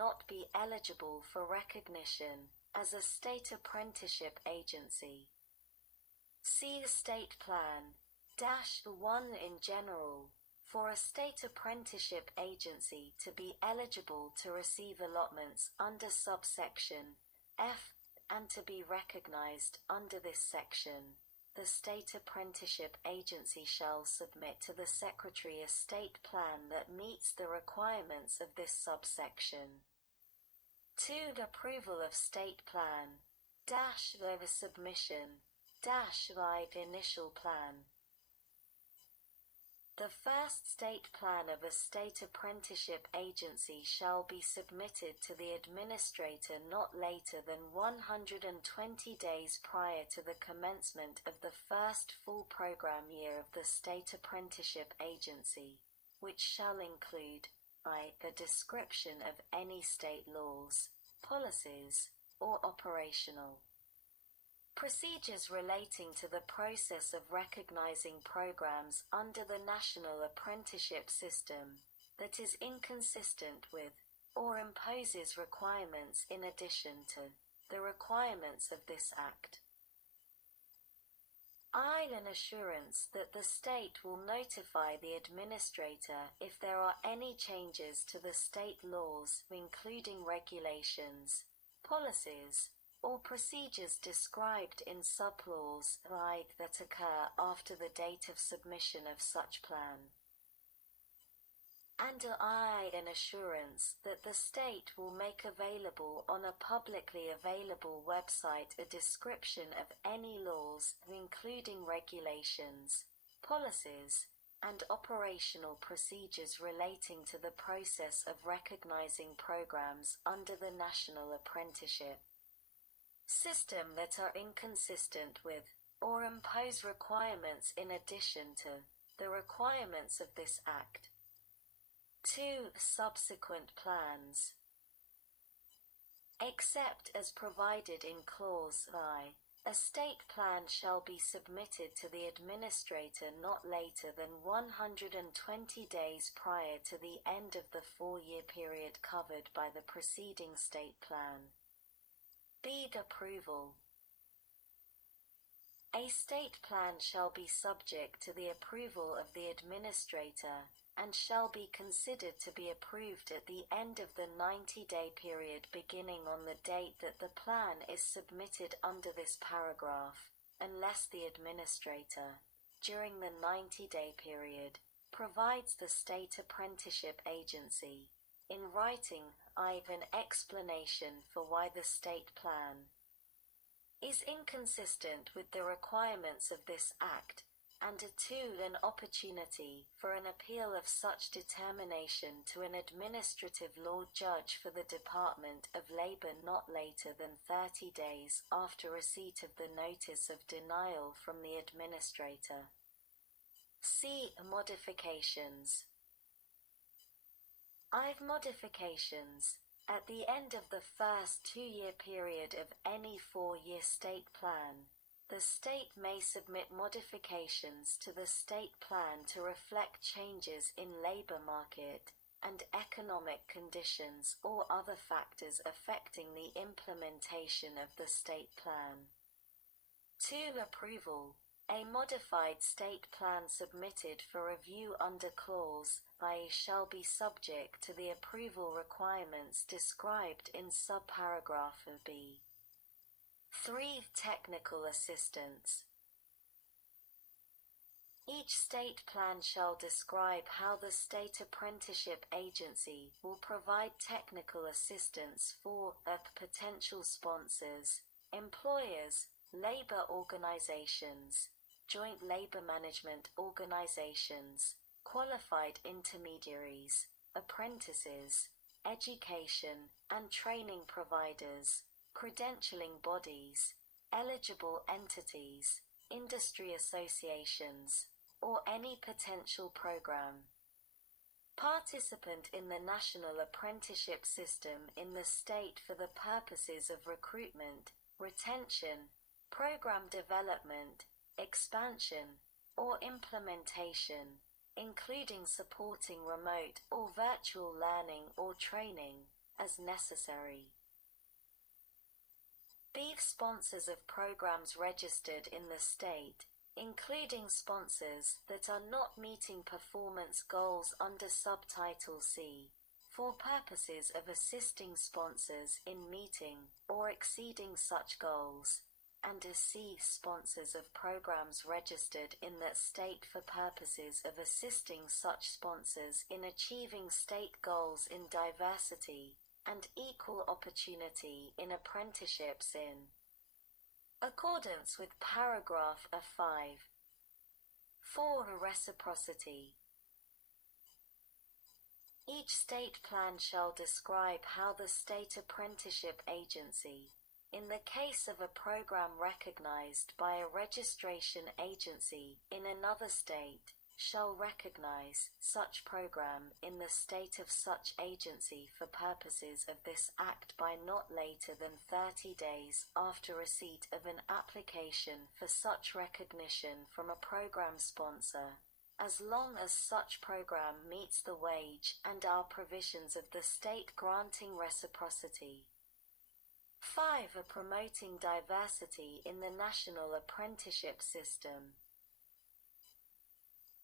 not be eligible for recognition as a state apprenticeship agency. See State Plan -1 in general. For a state apprenticeship agency to be eligible to receive allotments under subsection F and to be recognized under this section, the state apprenticeship agency shall submit to the Secretary a state plan that meets the requirements of this subsection. 2. Approval of state plan -over submission -live initial plan. The first state plan of a state apprenticeship agency shall be submitted to the administrator not later than 120 days prior to the commencement of the first full program year of the state apprenticeship agency, which shall include a description of any state laws, policies, or operational procedures relating to the process of recognizing programs under the National Apprenticeship System that is inconsistent with or imposes requirements in addition to the requirements of this Act. An assurance that the state will notify the administrator if there are any changes to the state laws, including regulations, policies, or procedures described in subclause like that occur after the date of submission of such plan. And an assurance that the state will make available on a publicly available website a description of any laws, including regulations, policies, and operational procedures relating to the process of recognizing programs under the National Apprenticeship System that are inconsistent with or impose requirements in addition to the requirements of this Act. 2. Subsequent plans. Except as provided in Clause I, a state plan shall be submitted to the administrator not later than 120 days prior to the end of the 4-year period covered by the preceding state plan. B. Approval. A state plan shall be subject to the approval of the administrator and shall be considered to be approved at the end of the 90-day period beginning on the date that the plan is submitted under this paragraph, unless the administrator, during the 90-day period, provides the state apprenticeship agency in writing an explanation for why the state plan is inconsistent with the requirements of this Act, and 2. An opportunity for an appeal of such determination to an administrative law judge for the Department of Labor not later than 30 days after receipt of the notice of denial from the administrator. C. Modifications. Modifications. At the end of the first 2-year period of any 4-year state plan, the state may submit modifications to the state plan to reflect changes in labor market and economic conditions or other factors affecting the implementation of the state plan. 2. Approval. A modified state plan submitted for review under Clause I shall be subject to the approval requirements described in subparagraph B. 3. Technical assistance. Each state plan shall describe how the state apprenticeship agency will provide technical assistance for potential sponsors, employers, labor organizations, joint labor management organizations, qualified intermediaries, apprentices, education and training providers, credentialing bodies, eligible entities, industry associations, or any potential program participant in the National Apprenticeship System in the state for the purposes of recruitment, retention, program development, expansion, or implementation, including supporting remote or virtual learning or training, as necessary. B. Sponsors of programs registered in the state, including sponsors that are not meeting performance goals under Subtitle C, for purposes of assisting sponsors in meeting or exceeding such goals, and C. Sponsors of programs registered in that state for purposes of assisting such sponsors in achieving state goals in diversity and equal opportunity in apprenticeships in accordance with paragraph A5. 4. Reciprocity. Each state plan shall describe how the state apprenticeship agency, in the case of a program recognized by a registration agency in another state, shall recognize such program in the state of such agency for purposes of this Act by not later than 30 days after receipt of an application for such recognition from a program sponsor, as long as such program meets the wage and hour provisions of the state granting reciprocity. 5. Promoting diversity in the national apprenticeship system.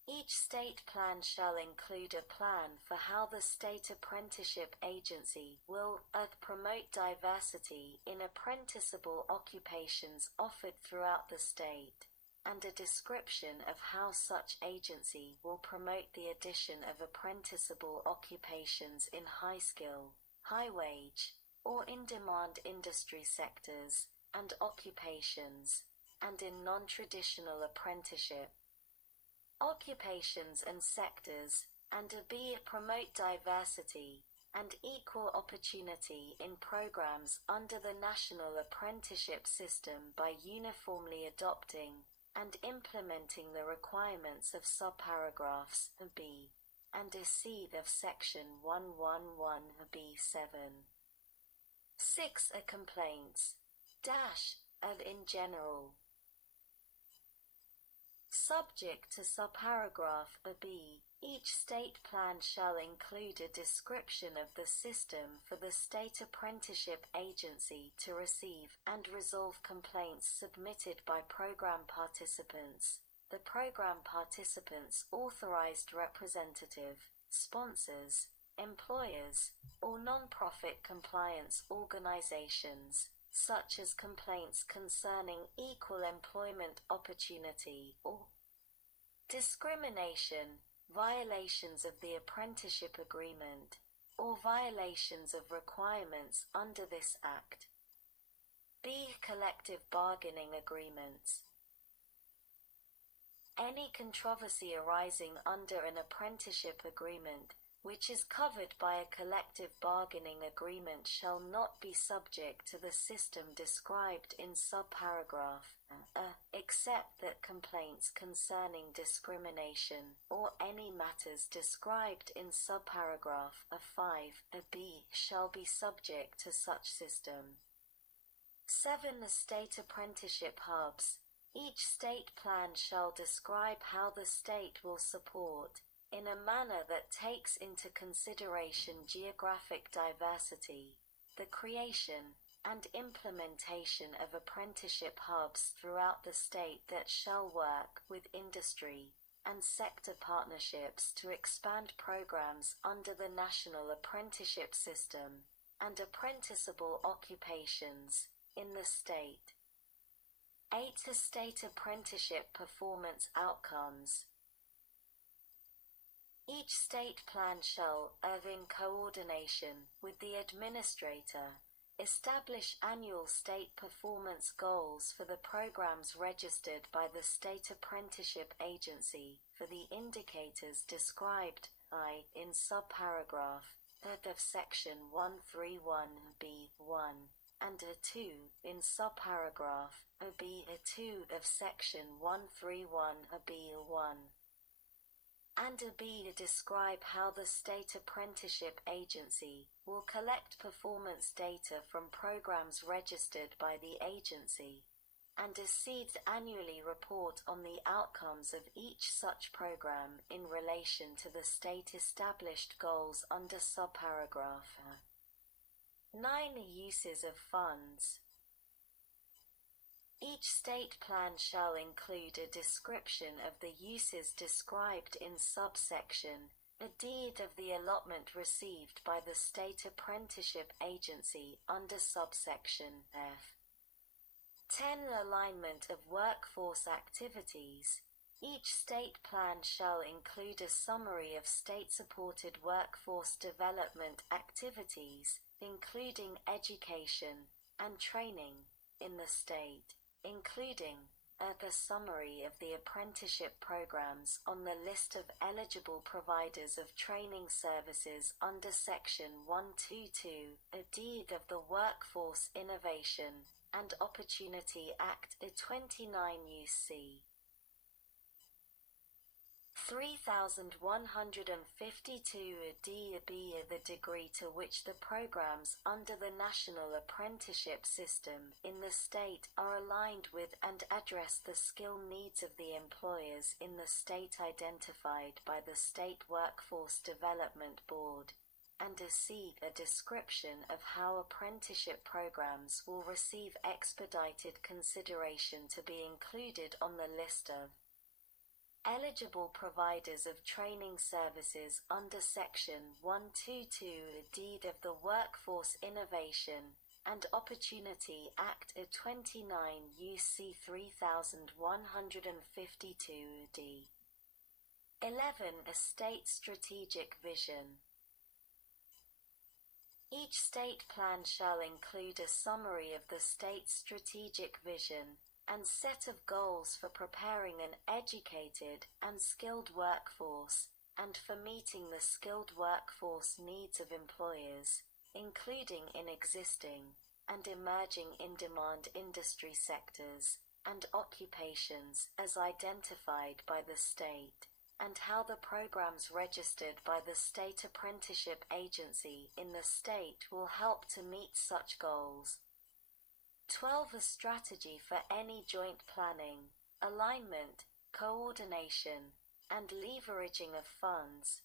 Each state plan shall include a plan for how the state apprenticeship agency will promote diversity in apprenticeable occupations offered throughout the state, and a description of how such agency will promote the addition of apprenticeable occupations in high-skill, high-wage, or in-demand industry sectors and occupations, and in non-traditional apprenticeship occupations and sectors, and B. Promote diversity and equal opportunity in programs under the national apprenticeship system by uniformly adopting and implementing the requirements of subparagraphs B and C of Section 111B7. 6. Complaints in general. Subject to subparagraph B, each state plan shall include a description of the system for the state apprenticeship agency to receive and resolve complaints submitted by program participants, the program participants' authorized representative, sponsors, employers, or non-profit compliance organizations, such as complaints concerning equal employment opportunity or discrimination, violations of the apprenticeship agreement, or violations of requirements under this Act. B. Collective bargaining agreements. Any controversy arising under an apprenticeship agreement which is covered by a collective bargaining agreement shall not be subject to the system described in subparagraph except that complaints concerning discrimination or any matters described in subparagraph A5b shall be subject to such system. 7. The state apprenticeship hubs. Each state plan shall describe how the state will support, in a manner that takes into consideration geographic diversity, the creation and implementation of apprenticeship hubs throughout the state that shall work with industry and sector partnerships to expand programs under the national apprenticeship system and apprenticeable occupations in the state. 8. The state apprenticeship performance outcomes. Each state plan shall, in coordination with the administrator, establish annual state performance goals for the programs registered by the state apprenticeship agency for the indicators described in subparagraph of Section 131B1 and 2 in subparagraph B2 of Section 131B1. And B. Describe how the state apprenticeship agency will collect performance data from programs registered by the agency, and C. Annually report on the outcomes of each such program in relation to the state established goals under subparagraph 9. Uses of funds. Each state plan shall include a description of the uses described in subsection, a deed of the allotment received by the State Apprenticeship Agency under subsection F. 10. Alignment of workforce activities. Each state plan shall include a summary of state-supported workforce development activities, including education and training in the state, including a summary of the apprenticeship programs on the list of eligible providers of training services under Section 122, a deed of the Workforce Innovation and Opportunity Act 29 U.C. 3152 the degree to which the programs under the National Apprenticeship System in the state are aligned with and address the skill needs of the employers in the state identified by the State Workforce Development Board, and a description of how apprenticeship programs will receive expedited consideration to be included on the list of eligible providers of training services under Section 122, a deed of the Workforce Innovation and Opportunity Act 29 U.C. 3152d. 11. A state strategic vision. Each state plan shall include a summary of the state's strategic vision and set of goals for preparing an educated and skilled workforce, and for meeting the skilled workforce needs of employers, including in existing and emerging in-demand industry sectors and occupations as identified by the state, and how the programs registered by the State Apprenticeship Agency in the state will help to meet such goals. 12. A strategy for any joint planning, alignment, coordination, and leveraging of funds.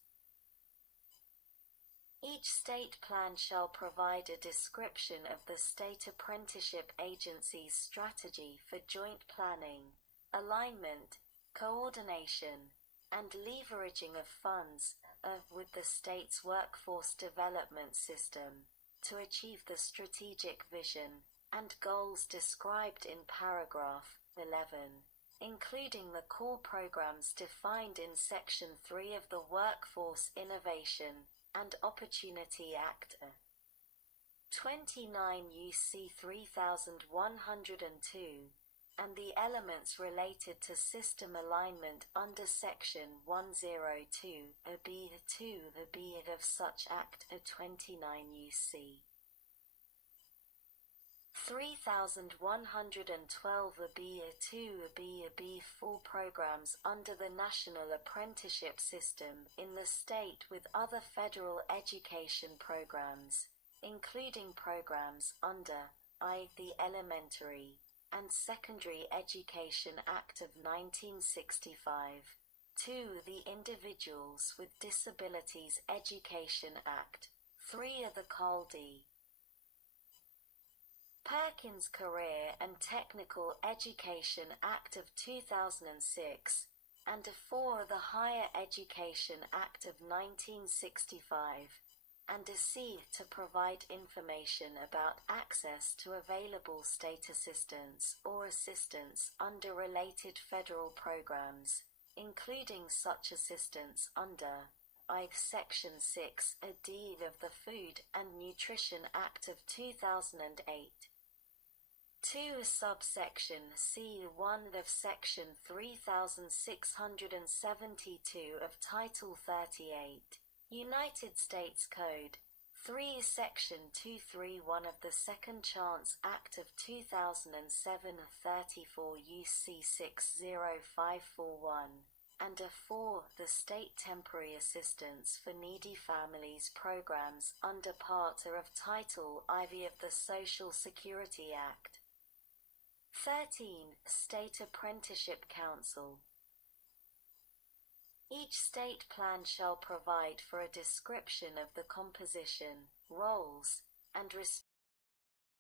Each state plan shall provide a description of the State Apprenticeship Agency's strategy for joint planning, alignment, coordination, and leveraging of funds with the state's workforce development system to achieve the strategic vision and goals described in paragraph 11, including the core programs defined in Section 3 of the Workforce Innovation and Opportunity Act 29 U.C. 3102, and the elements related to system alignment under Section 102 B2 of such Act 29 U.C. 3112 B4 programs under the National Apprenticeship System in the state with other federal education programs, including programs under the Elementary and Secondary Education Act of 1965, 2. The Individuals with Disabilities Education Act, 3. The Carl D. Perkins Career and Technical Education Act of 2006, and 4. The Higher Education Act of 1965, and C. To provide information about access to available state assistance or assistance under related federal programs, including such assistance under Section 6, a deed of the Food and Nutrition Act of 2008. 2. Subsection C1 of Section 3672 of Title 38, United States Code, 3. Section 231 of the Second Chance Act of 2007 34 U.C. 60541, and 4. The State Temporary Assistance for Needy Families Programs under Part A of Title IV of the Social Security Act. 13. State Apprenticeship Council. Each state plan shall provide for a description of the composition, roles, and